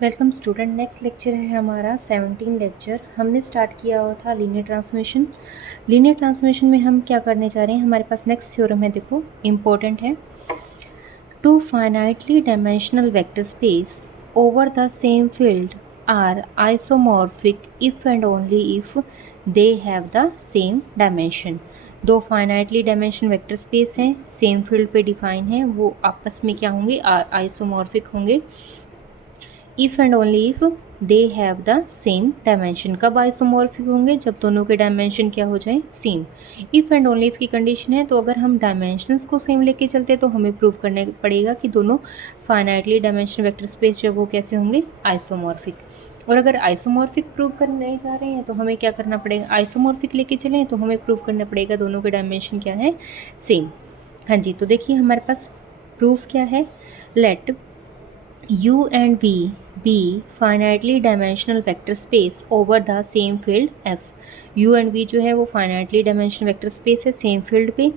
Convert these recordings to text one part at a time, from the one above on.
Welcome student. Next lecture है हमारा 17 lecture. हमने स्टार्ट किया हुआ था लीनियर ट्रांसफॉर्मेशन। लीनियर ट्रांसफॉर्मेशन में हम क्या करने जा रहे हैं, हमारे पास नेक्स्ट थ्योरम है, देखो इम्पोर्टेंट है। Two finitely dimensional vector space over the same field are isomorphic if and only if they have the same dimension. दो फाइनाइटली डायमेंशन वेक्टर स्पेस हैं, सेम फील्ड पे डिफाइन है, वो आपस में क्या होंगे, आर आइसोमॉर्फिक होंगे। If and only if they have the same dimension. कब आइसोमॉर्फिक होंगे, जब दोनों के डायमेंशन क्या हो जाए, same. If and only if की कंडीशन है, तो अगर हम डायमेंशंस को सेम लेके चलते तो हमें प्रूव करने पड़ेगा कि दोनों फाइनाइटली डायमेंशन वेक्टर स्पेस जो वो कैसे होंगे, आइसोमॉर्फिक। और अगर आइसोमॉर्फिक प्रूव करने जा रहे हैं तो हमें क्या करना पड़ेगा, आइसोमॉर्फिक लेके चलें तो हमें प्रूव करना पड़ेगा दोनों के डायमेंशन क्या है, सेम। हाँ जी, तो देखिए हमारे पास प्रूफ क्या है। Let U and V be finitely dimensional vector space over the same field F। U and V जो है वो finitely dimensional vector space है सेम फील्ड पे।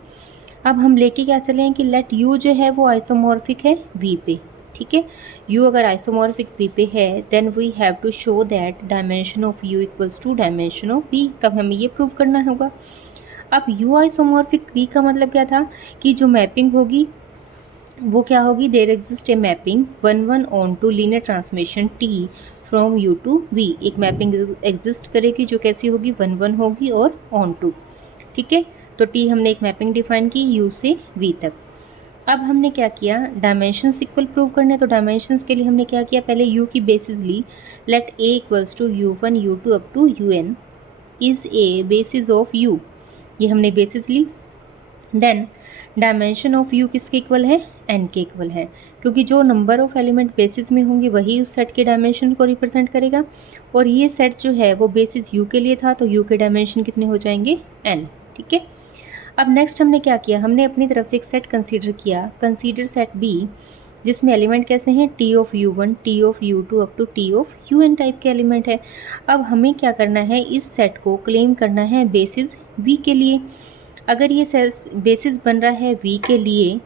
अब हम लेके क्या चले हैं कि let U जो है वो आइसोमॉर्फिक है V पे, ठीक है। U अगर आइसोमॉर्फिक V पे है then we have to show that dimension of U equals to dimension of V। तब हमें ये प्रूव करना होगा। अब U आइसोमॉर्फिक V का मतलब क्या था कि जो मैपिंग होगी वो क्या होगी, there exist a mapping 1 onto linear transmission T from U to V. एक मैपिंग एग्जिस्ट करेगी जो कैसी होगी, 1 होगी और ऑन टू, ठीक है। तो टी हमने एक मैपिंग डिफाइन की यू से वी तक। अब हमने क्या किया, डायमेंशंस इक्वल प्रूव करने, तो डायमेंशंस के लिए हमने क्या किया, पहले यू की बेसिस ली। Let A equals to u1 u2 up to un is a basis of u, ये हमने बेसिस ली। देन डायमेंशन ऑफ यू किसके इक्वल है, एन के इक्वल है, क्योंकि जो नंबर ऑफ एलिमेंट बेसिस में होंगे वही उस सेट के डायमेंशन को रिप्रेजेंट करेगा। और ये सेट जो है वो बेसिस यू के लिए था, तो यू के डायमेंशन कितने हो जाएंगे, एन, ठीक है। अब नेक्स्ट हमने क्या किया, हमने अपनी तरफ से एक सेट कंसीडर किया, कंसीडर सेट बी, जिसमें एलिमेंट कैसे हैं, T of u1 T of u2 up to T of un type के एलिमेंट है। अब हमें क्या करना है, इस सेट को क्लेम करना है बेसिस v के लिए। अगर ये बेसिस बन रहा है v के लिए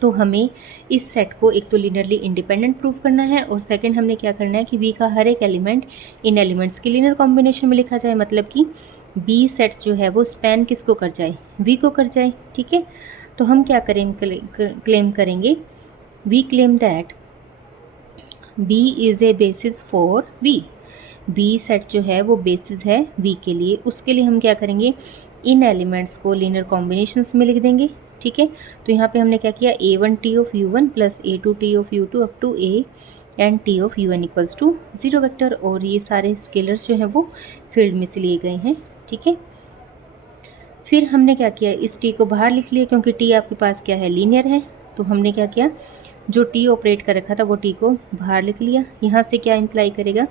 तो हमें इस सेट को एक तो लीनियरली इंडिपेंडेंट प्रूफ करना है, और सेकंड हमने क्या करना है कि v का हर एक एलिमेंट इन एलिमेंट्स के लीनियर कॉम्बिनेशन में लिखा जाए, मतलब कि b सेट जो है वो स्पैन किसको कर जाए, v को कर जाए, ठीक है। तो हम क्या करेंगे, क्लेम करेंगे, we claim that b is a basis for v। B set जो है वो बेसिस है v के लिए, उसके लिए हम क्या करेंगे, इन एलिमेंट्स को लीनियर कॉम्बिनेशंस में लिख देंगे, ठीक है। तो यहाँ पे हमने क्या किया, a1 T of u1 plus a2 T of u2 up to a and T of un equals to 0 vector, और ये सारे स्केलर्स जो हैं वो फील्ड में से लिए गए हैं, ठीक है। फिर हमने क्या किया, इस टी को बाहर लिख लिया, क्योंकि टी आपके पास क्या है, लीनियर है। तो हमने क्या किया, जो टी ऑपरेट कर रखा था वो टी को बाहर लिख लिया। यहाँ से क्या इम्प्लाई करेगा,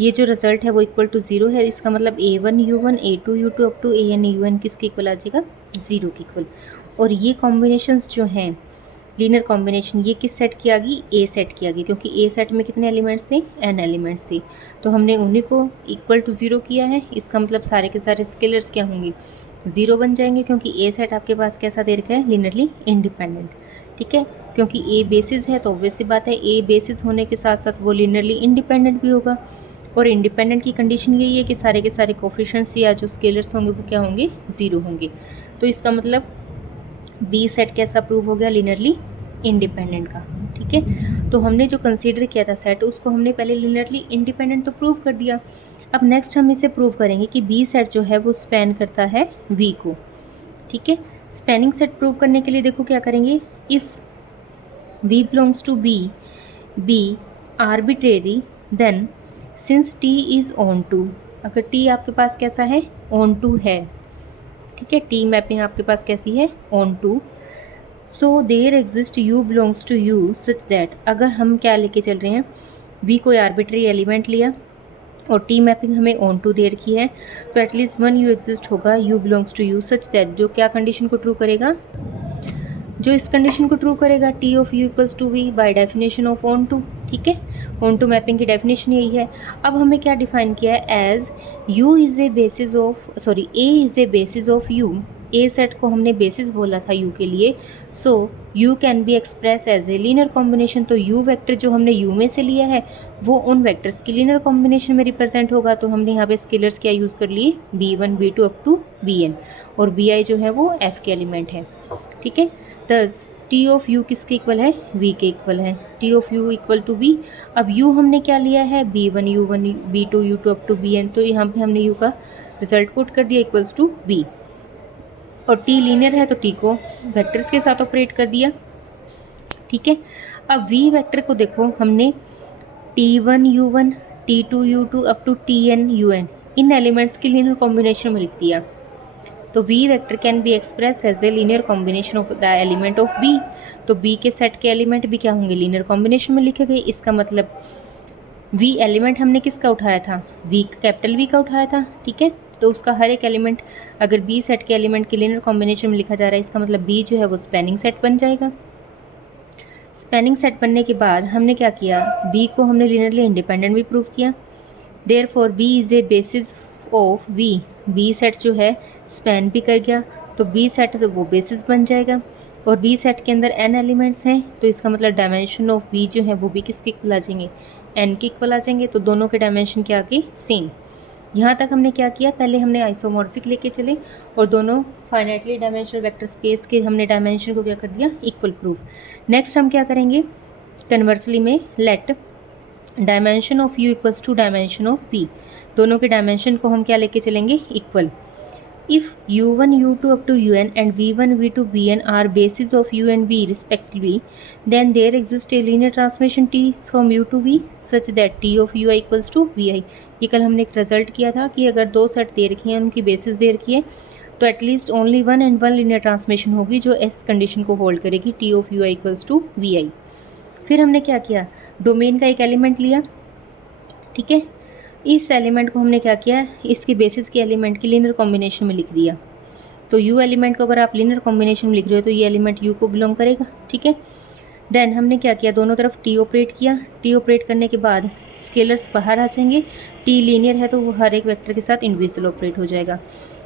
ये जो रिजल्ट है वो इक्वल टू 0 है, इसका मतलब a1 u1 a2 u2 up to an un किसके इक्वल आ जाएगा, 0 के इक्वल। और ये कॉम्बिनेशंस जो हैं लीनियर कॉम्बिनेशन, ये किस सेट की आ गई, ए सेट की आ गई, क्योंकि ए सेट में कितने एलिमेंट्स थे, n एलिमेंट्स थे। तो हमने उन्हीं को इक्वल टू 0 किया है, इसका मतलब सारे के सारे स्केलर्स क्या होंगे, 0 बन जाएंगे, क्योंकि ए सेट आपके पास कैसा दे रखा है, लीनियरली इंडिपेंडेंट, ठीक है। क्योंकि ए बेसिस है तो ऑब्वियस सी बात है, ए बेसिस होने के साथ साथ वो लीनियरली इंडिपेंडेंट भी होगा। और इंडिपेंडेंट की कंडीशन यही है कि सारे के सारे कोफिशिएंट्स या जो स्केलर्स होंगे वो क्या होंगे, 0 होंगे। तो इसका मतलब बी सेट कैसा प्रूव हो गया, लीनियरली इंडिपेंडेंट का, ठीक है। तो हमने जो कंसीडर किया था सेट, उसको हमने पहले लीनियरली इंडिपेंडेंट तो प्रूव कर दिया। अब नेक्स्ट हम इसे प्रूव करेंगे कि बी सेट जो है वो स्पैन करता है वी को, ठीक है। स्पैनिंग सेट प्रूव करने के लिए देखो क्या करेंगे, if v belongs to B arbitrary then since t is onto, अगर t आपके पास कैसा है, ऑन टू है, ठीक है, t मैपिंग आपके पास कैसी है, onto. So there exist u belongs to u such that, अगर हम क्या लेके चल रहे हैं, v कोई आर्बिट्री एलिमेंट लिया और t मैपिंग हमें ऑन टू दे रखी है, तो एटलीस्ट 1 u एग्जिस्ट होगा u belongs to u such that, जो क्या कंडीशन को ट्रू करेगा, जो इस कंडीशन को ट्रू करेगा, T of U equals to V by definition of onto, ठीक है। ऑन टू मैपिंग की डेफिनेशन यही है। अब हमें क्या डिफाइन किया है, as U is a basis of, sorry, A is a basis of U A set को हमने बेसिस बोला था यू के लिए, so U can be express as a linear combination. तो यू वेक्टर जो हमने यू में से लिया है वो उन वेक्टर्स की लीनियर कॉम्बिनेशन में रिप्रेजेंट होगा। तो हमने यहाँ पे स्केलर्स क्या यूज़ कर लिए, b1 b2 up to bn, और bi जो है वो f के एलिमेंट है, ठीक है। दस टी ऑफ यू किसके इक्वल है, v के इक्वल है, T of U equal to v। अब u हमने क्या लिया है, b1 u1 b2 u2 up to bn, तो यहाँ पे हमने u का रिजल्ट पुट कर दिया इक्वल्स टू v, और t लीनियर है तो t को वेक्टर्स के साथ ऑपरेट कर दिया, ठीक है। अब v वेक्टर को देखो, हमने t1 u1 t2 u2 up to tn un इन एलिमेंट्स की लीनियर कॉम्बिनेशन में लिख दिया। तो v vector can be express as a linear combination of the element of b। तो b के सेट के एलिमेंट भी क्या होंगे, लीनियर कॉम्बिनेशन में लिखे गए। इसका मतलब v एलिमेंट हमने किसका उठाया था, v कैपिटल V का उठाया था, ठीक है। तो उसका हर एक एलिमेंट अगर b सेट के एलिमेंट के लीनियर कॉम्बिनेशन में लिखा जा रहा है, इसका मतलब b जो है वो स्पैनिंग सेट बन जाएगा। स्पैनिंग सेट बनने के बाद हमने क्या किया, b को हमने लीनियरली इंडिपेंडेंट भी प्रूव किया। Therefore b is a basis of v, b set जो है स्पैन भी कर गया, तो b सेट वो बेसिस बन जाएगा। और b सेट के अंदर n एलिमेंट्स हैं, तो इसका मतलब डायमेंशन ऑफ v जो है वो भी किसके इक्वल आ जाएंगे, n के इक्वल आ जाएंगे। तो दोनों के डायमेंशन क्या आ गए, सेम। यहाँ तक हमने क्या किया, पहले हमने आइसोमॉर्फिक लेके चले और दोनों फाइनाइटली डायमेंशनल वेक्टर स्पेस के हमने डायमेंशन को क्या कर दिया, इक्वल प्रूफ। नेक्स्ट हम क्या करेंगे, कन्वर्सली में let dimension of u equals to dimension of v, दोनों के डायमेंशन को हम क्या लेके चलेंगे, equal. If u1 u2 up to un and v1 v2 bn are bases of u and v respectively, then there exists a linear transformation t from u to v such that t of ui equals to vi। ये कल हमने एक result किया था कि अगर दो set दे रखी हैं, उनकी बेसिस दे रखी है, तो at least only one and one linear transformation होगी जो इस कंडीशन को होल्ड करेगी, t of ui equals to vi। फिर हमने क्या किया, डोमेन का एक एलिमेंट लिया, ठीक है। इस एलिमेंट को हमने क्या किया, इसके बेसिस के एलिमेंट की लीनियर कॉम्बिनेशन में लिख दिया। तो u एलिमेंट को अगर आप लीनियर कॉम्बिनेशन में लिख रहे हो तो ये एलिमेंट u को बिलोंग करेगा, ठीक है। देन हमने क्या किया, दोनों तरफ t ऑपरेट किया। t ऑपरेट करने के बाद स्केलर्स बाहर आ जाएंगे, t लीनियर है तो वो हर एक वेक्टर के साथ इंडिविजुअल ऑपरेट हो जाएगा।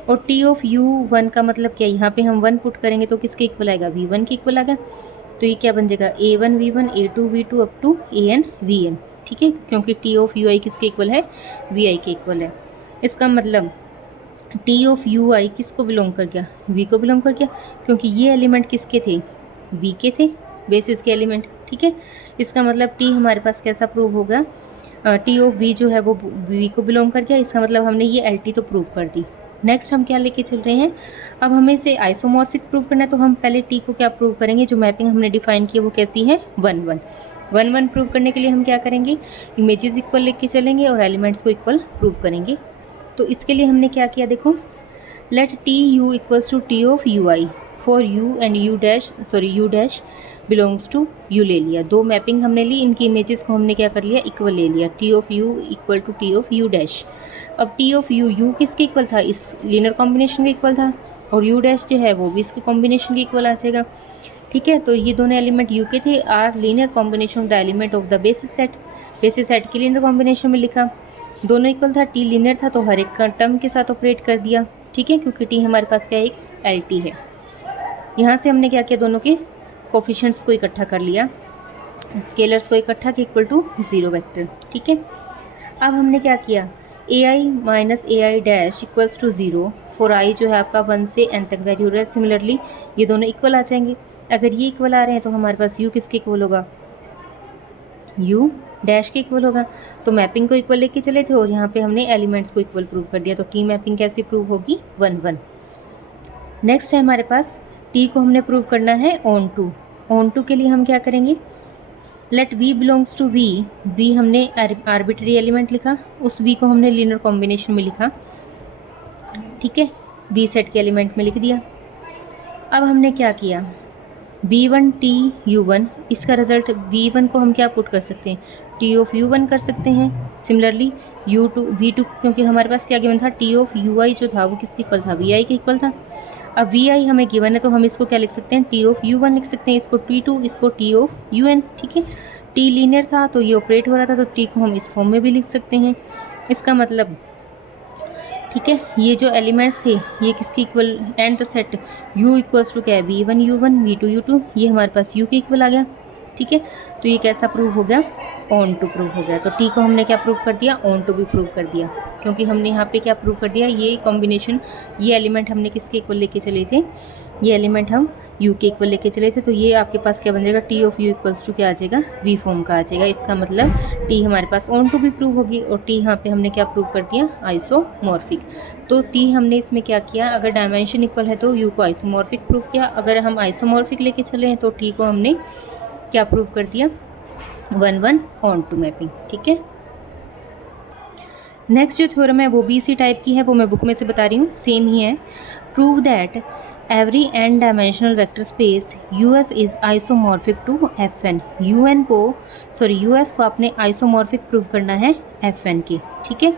और t ऑफ u1 का मतलब क्या, यहाँ पे हम 1 पुट करेंगे तो किसके इक्वल आएगा, v1 के इक्वल आएगा। तो ये क्या बन जाएगा, a1 v1 a2 v2 up to an vn, ठीक है, क्योंकि t ऑफ ui किसके इक्वल है, vi के इक्वल है। इसका मतलब t ऑफ ui किसको बिलोंग कर गया, v को बिलोंग कर गया, क्योंकि ये एलिमेंट किसके थे, v के थे, बेसिस के एलिमेंट, ठीक है। इसका मतलब t हमारे पास कैसा प्रूव होगा, t ऑफ v जो है वो v को बिलोंग कर गया। इसका मतलब हमने ये LT तो प्रूव कर दी। नेक्स्ट हम क्या लेके चल रहे हैं, अब हमें इसे आइसोमॉर्फिक प्रूव करना है, तो हम पहले t को क्या प्रूव करेंगे, जो मैपिंग हमने डिफाइन की है वो कैसी है, 1 1 1 1 प्रूव करने के लिए हम क्या करेंगे, इमेजेस इक्वल लेके चलेंगे और एलिमेंट्स को इक्वल प्रूव करेंगे। तो इसके लिए हमने क्या किया, देखो, let T U equals to T of U I for U and U dash belongs to U ले लिया। दो मैपिंग हमने ली, इनकी इमेजेस को हमने क्या कर लिया, इक्वल ले लिया, T of U equal to T of U dash. अब टी ऑफ यू किसके इक्वल था, इस लीनियर कॉम्बिनेशन के इक्वल था, और यू डैश जो है वो भी इसके कॉम्बिनेशन के इक्वल आ जाएगा, ठीक है। तो ये दोनों एलिमेंट यू के थे, are linear combination of the element of the basis set की लीनियर कॉम्बिनेशन में लिखा। दोनों इक्वल था, टी लीनियर था तो हर एक टर्म के साथ ऑपरेट कर दिया, ठीक है, क्योंकि टी हमारे पास क्या एक LT है। यहाँ से हमने क्या किया, दोनों के कोफिशिएंट्स को इकट्ठा कर लिया, स्केलर्स को इकट्ठा के इक्वल टू 0 वेक्टर, ठीक है। अब हमने क्या किया, ai minus ai dash equals to 0 for i जो है आपका 1 से n तक वैरी हो रहा है। सिमिलरली ये दोनों इक्वल आ जाएंगे। अगर ये इक्वल आ रहे हैं तो हमारे पास u किसके इक्वल होगा, u डैश के इक्वल होगा। तो मैपिंग को इक्वल लेके चले थे और यहाँ पे हमने एलिमेंट्स को इक्वल प्रूव कर दिया। तो टी मैपिंग कैसी प्रूव होगी, 1 1। नेक्स्ट है हमारे पास टी को हमने प्रूव करना है ऑन टू के लिए हम क्या करेंगे, let v belongs to v हमने आर्बिट्री एलिमेंट लिखा, उस v को हमने लीनियर कॉम्बिनेशन में लिखा, ठीक है, v सेट के एलिमेंट में लिख दिया। अब हमने क्या किया, v1 t u1, इसका रिजल्ट v1 को हम क्या पुट कर सकते हैं, t ऑफ u1 कर सकते हैं। सिमिलरली u2 v2, क्योंकि हमारे पास क्या गिवन था, t ऑफ ui जो था वो किसके इक्वल था, vi के इक्वल था। अब vi हमें गिवन है तो हम इसको क्या लिख सकते हैं, t ऑफ u1 लिख सकते हैं, इसको t2, इसको t ऑफ un, ठीक है। t लीनियर था तो ये ऑपरेट हो रहा था, तो t को हम इस फॉर्म में भी लिख सकते हैं। इसका मतलब ठीक है। ये जो एलिमेंट्स थे ये किसके equal, and the set u equals to क्या है, v1 u1 v2 u2, ये हमारे पास u के इक्वल आ गया। ठीक है, तो ये कैसा प्रूव हो गया, ऑन टू प्रूव हो गया। तो t को हमने क्या प्रूव कर दिया, ऑन टू भी प्रूव कर दिया, क्योंकि हमने यहाँ पे क्या प्रूव कर दिया, ये कॉम्बिनेशन, ये एलिमेंट हमने किसके इक्वल लेके चले थे, ये एलिमेंट हम u के इक्वल लेके चले थे। तो ये आपके पास क्या बन जाएगा, t of u equals to क्या आ जाएगा, v फॉर्म का आ जाएगा। इसका मतलब t हमारे पास ऑन टू भी प्रूव होगी, और t यहाँ पे हमने क्या प्रूव कर दिया, आइसोमॉर्फिक। तो t हमने इसमें क्या किया, अगर डायमेंशन इक्वल है तो u को आइसोमॉर्फिक प्रूव किया, अगर हम आइसोमॉर्फिक लेके चले हैं तो t को हमने क्या प्रूव कर दिया, 1-1 ऑन टू मैपिंग। ठीक है, नेक्स्ट जो थ्योरम है वो भी इसी टाइप की है, वो मैं बुक में से बता रही हूँ, सेम ही है। Prove that every n dimensional vector space uf is isomorphic to fn। uf को आपने आइसोमॉर्फिक प्रूव करना है fn के। ठीक है,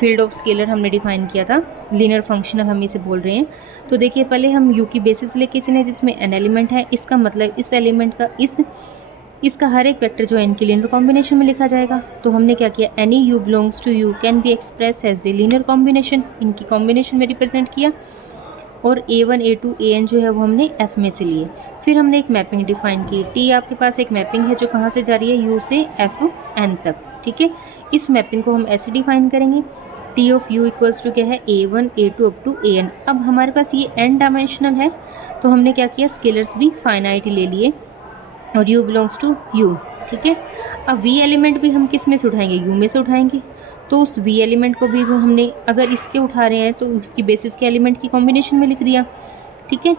फील्ड ऑफ स्केलर हमने डिफाइन किया था, लीनियर फंक्शनल हम इसे बोल रहे हैं। तो देखिए पहले हम u की बेसिस लेके चले जिसमें n एलिमेंट है, इसका मतलब इस एलिमेंट का इसका हर एक वेक्टर जो है इनकी लीनियर कॉम्बिनेशन में लिखा जाएगा। तो हमने क्या किया, any u belongs to u can be express as a linear combination, इनकी कॉम्बिनेशन में रिप्रेजेंट किया, और a1 a2 an जो है वो हमने f में से लिए। फिर हमने एक मैपिंग डिफाइन की, t आपके पास एक मैपिंग है जो कहाँ से जा रही है, u से fn तक। ठीक है, इस मैपिंग को हम ऐसे डिफाइन करेंगे, t of u equals to क्या है, a1 a2 up to an। अब हमारे पास ये n डायमेंशनल है, तो हमने क्या किया, स्केलर्स भी फाइनाइट ले लिए, और u बिलोंग्स टू u। ठीक है, अब v एलिमेंट भी हम किस में से उठाएंगे, u में से उठाएंगे। तो उस v एलिमेंट को भी हमने, अगर इसके उठा रहे हैं तो उसकी बेसिस के एलिमेंट की कॉम्बिनेशन में लिख दिया। ठीक है,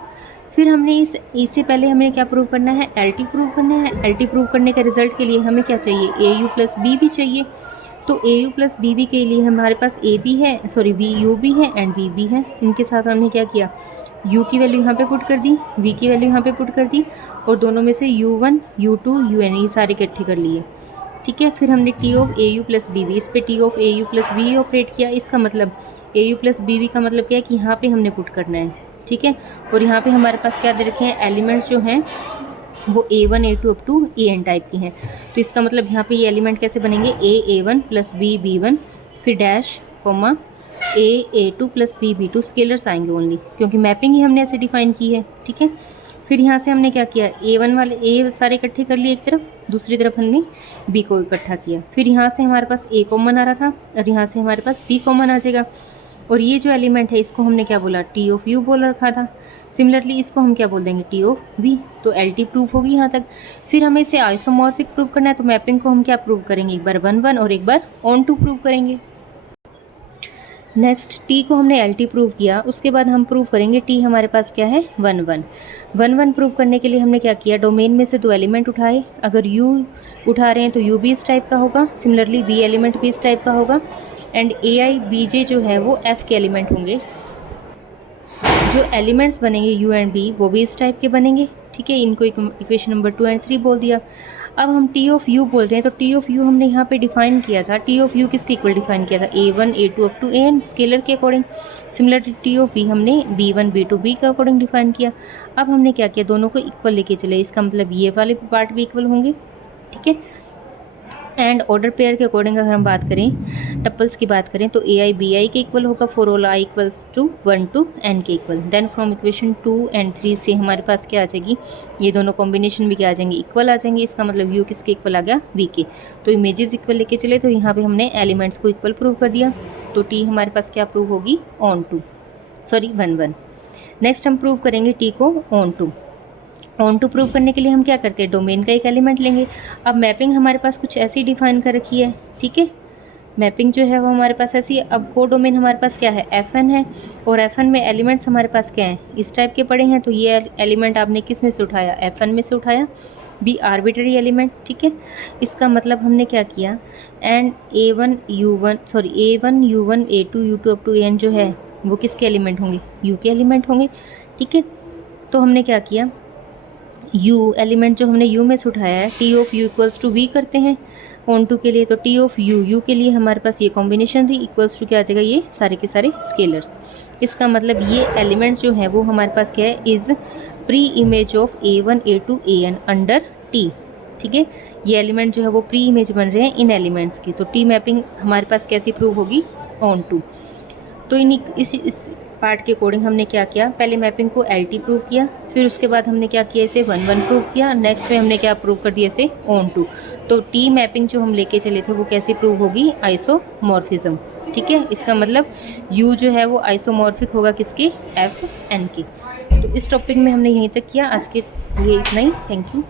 फिर हमने इससे पहले हमें क्या प्रूव करना है, LT प्रूव करना है। LT प्रूव करने का रिजल्ट के लिए हमें क्या चाहिए, AU प्लस B भी चाहिए। तो AU प्लस B भी के लिए हमारे पास A भी है, VU भी है एंड V भी है। इनके साथ हमने क्या किया, U की वैल्यू यहाँ पे पुट कर दी, V की वैल्यू यहाँ पे पुट कर दी, और दोनों में से U1 U2 UN ये सारे इकट्ठे कर लिए। ठीक है, फिर हमने T of AU plus BB, इस पे T of AU plus B operate किया। इसका मतलब AU प्लस BB का मतलब क्या है कि यहाँ पे हमने पुट करना है। ठीक है, और यहाँ पे हमारे पास क्या दे रखे हैं, एलिमेंट्स जो हैं वो A1 A2 up to AN type की हैं। तो इसका मतलब यहाँ पे ये एलिमेंट कैसे बनेंगे, A1 प्लस B B1, फिर dash comma A2 plus B B2, scalars आएंगे ओनली, क्योंकि मैपिंग ही हमने ऐसे डिफाइन की है। ठीक है, फिर यहाँ से हमने क्या किया, A1 वाले A सारे इकट्ठे कर लिए एक तरफ, दूसरी तरफ हमने B को इकट्ठा किया। फिर यहाँ से हमारे पास A कॉमन आ रहा था, और यहाँ से हमारे पास B कॉमन आ जाएगा। और ये जो एलिमेंट है इसको हमने क्या बोला, T ऑफ U बोल रखा था। सिमिलरली इसको हम क्या बोल देंगे, T ऑफ V। तो LT प्रूफ होगी यहाँ तक। फिर हमें इसे आइसोमॉर्फिक प्रूव करना है, तो मैपिंग को हम क्या प्रूव करेंगे, एक बार 1-1 और एक बार ऑन टू प्रूव करेंगे। नेक्स्ट T को हमने LT प्रूव किया, उसके बाद हम प्रूव करेंगे T हमारे पास क्या है, 1-1। 1-1 प्रूव करने के लिए हमने क्या किया, डोमेन में से 2 एलिमेंट उठाए। अगर U उठा रहे हैं तो U भी इस टाइप का होगा, सिमिलरली B एलिमेंट भी इस टाइप का होगा, एंड AI BJ जो है वो F के एलिमेंट होंगे। जो एलिमेंट्स बनेंगे U एंड B वो भी इस टाइप के बनेंगे। ठीक है, इनको इक्वेशन नंबर 2 एंड 3 बोल दिया। अब हम T ऑफ U बोल रहे हैं, तो T ऑफ U हमने यहाँ पे डिफाइन किया था, T ऑफ U किसके इक्वल डिफाइन किया था, A1 A2 up to AN, scalar के according. Similarly T of V हमने B1 B2 B के अकॉर्डिंग डिफाइन किया। अब हमने क्या किया, दोनों को इक्वल लेके चले, इसका मतलब ये वाले पार्ट भी इक्वल होंगे। ठीक है, एंड ऑर्डर पेयर के अकॉर्डिंग अगर हम बात करें, टप्पल्स की बात करें, तो AI BI के इक्वल होगा for all I equals to 1 to n के equal. Then from equation 2 and 3 से हमारे पास क्या आ जाएगी, ये दोनों कॉम्बिनेशन भी क्या आ जाएंगे, इक्वल आ जाएंगे। इसका मतलब U किसके इक्वल आ गया, V के। तो इमेजेस इक्वल लेके चले, तो यहाँ पे हमने एलिमेंट्स को इक्वल प्रूव कर दिया। तो T हमारे पास क्या प्रूव होगी, 1-1। नेक्स्ट हम प्रूव करेंगे T को ऑन टू प्रूव करने के लिए हम क्या करते हैं, डोमेन का एक एलिमेंट लेंगे। अब मैपिंग हमारे पास कुछ ऐसी डिफाइन कर रखी है। ठीक है, मैपिंग जो है वो हमारे पास ऐसी है। अब को डोमेन हमारे पास क्या है, FN है, और FN में एलिमेंट्स हमारे पास क्या हैं, इस टाइप के पड़े हैं। तो ये एलिमेंट आपने किस में से उठाया, FN में से उठाया, B आर्बिट्ररी एलिमेंट। ठीक है, इसका मतलब हमने क्या किया, and A1 U1 A2 U2 up to AN जो है वो किसके एलिमेंट होंगे, U के एलिमेंट होंगे। ठीक है, तो हमने क्या किया, U एलिमेंट जो हमने U में से उठाया है, T of U equals to V करते हैं ऑन टू के लिए। तो T ऑफ U के लिए हमारे पास ये कॉम्बिनेशन थी, इक्वल्स टू क्या आ जाएगा, ये सारे के सारे स्केलर्स। इसका मतलब ये एलिमेंट्स जो है वो हमारे पास क्या है, is pre image of A1 A2 AN under T। ठीक है, ये एलिमेंट जो है वो प्री इमेज बन रहे हैं इन एलिमेंट्स की। तो T मैपिंग हमारे पास कैसी प्रूव होगी, ऑन टू। तो इन्हीं इस पार्ट के अकॉर्डिंग हमने क्या किया, पहले मैपिंग को LT प्रूव किया, फिर उसके बाद हमने क्या किया, इसे 1 1 प्रूव किया, नेक्स्ट में हमने क्या प्रूव कर दिया, इसे ऑन टू। तो T मैपिंग जो हम लेके चले थे वो कैसे प्रूव होगी, आइसोमॉर्फिज्म। ठीक है, इसका मतलब U जो है वो आइसोमॉर्फिक होगा किसकी, FN की। तो इस टॉपिक में हमने यहीं तक किया, आज के लिए इतना ही। Thank you.